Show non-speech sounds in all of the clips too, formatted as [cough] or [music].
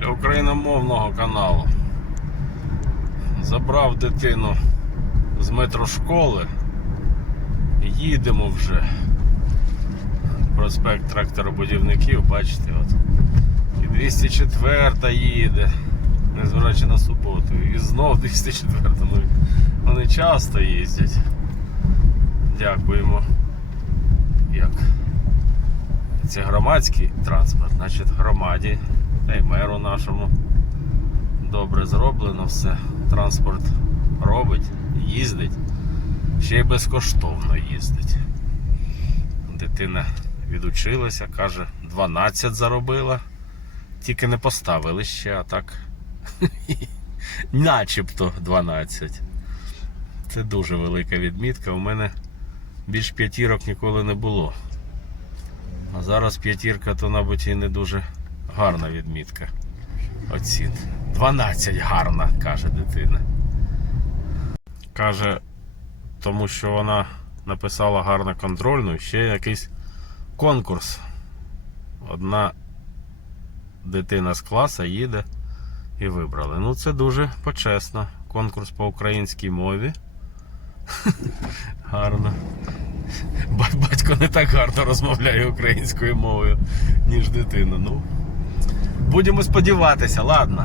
для україномовного каналу. Забрав дитину з метрошколи. Їдемо вже. Проспект тракторобудівників, бачите, от. І 204 їде, незважаючи на суботу. І знов 204. Ну, вони часто їздять. Дякуємо. Як? Це громадський транспорт, значить громаді та й меру нашому добре зроблено все. Транспорт робить, їздить, ще й безкоштовно їздить. Дитина відучилася, каже, 12 заробила. Тільки не поставили ще, а так. [laughs] Начебто 12. Це дуже велика відмітка. У мене більш п'ятірок ніколи не було. А зараз п'ятірка, то, мабуть, і не дуже гарна відмітка. Оцін. 12 гарна, каже дитина. Каже, тому що вона написала гарно контрольну, ще якийсь конкурс. Одна дитина з класу їде і вибрали. Ну, це дуже почесно. Конкурс по українській мові. [laughs] Гарно. Батько не так гарно розмовляє українською мовою, ніж дитина. Ну, будемо сподіватися, ладно.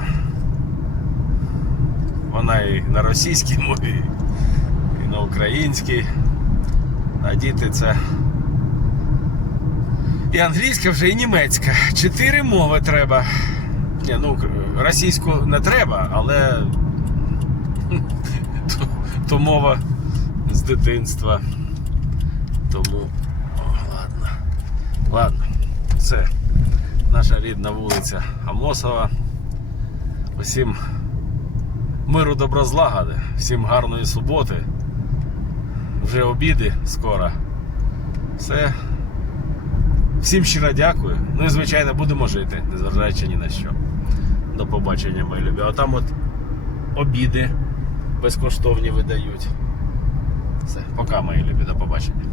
Вона і на російській мові, і на українській. А діти це. І англійська вже, і німецька. Чотири мови треба. Ні, ну, російську не треба, але то, [laughs] то мова з дитинства. Тому. О, ладно. Ладно. Це наша рідна вулиця Амосова. Усім миру доброзлагоди, всім гарної суботи. Вже обіди скоро. Все. Всім щиро дякую. Ну і звичайно будемо жити, незважаючи ні на що. До побачення, мої любі. А там от обіди безкоштовні видають. Все, пока, мої любі, до побачення.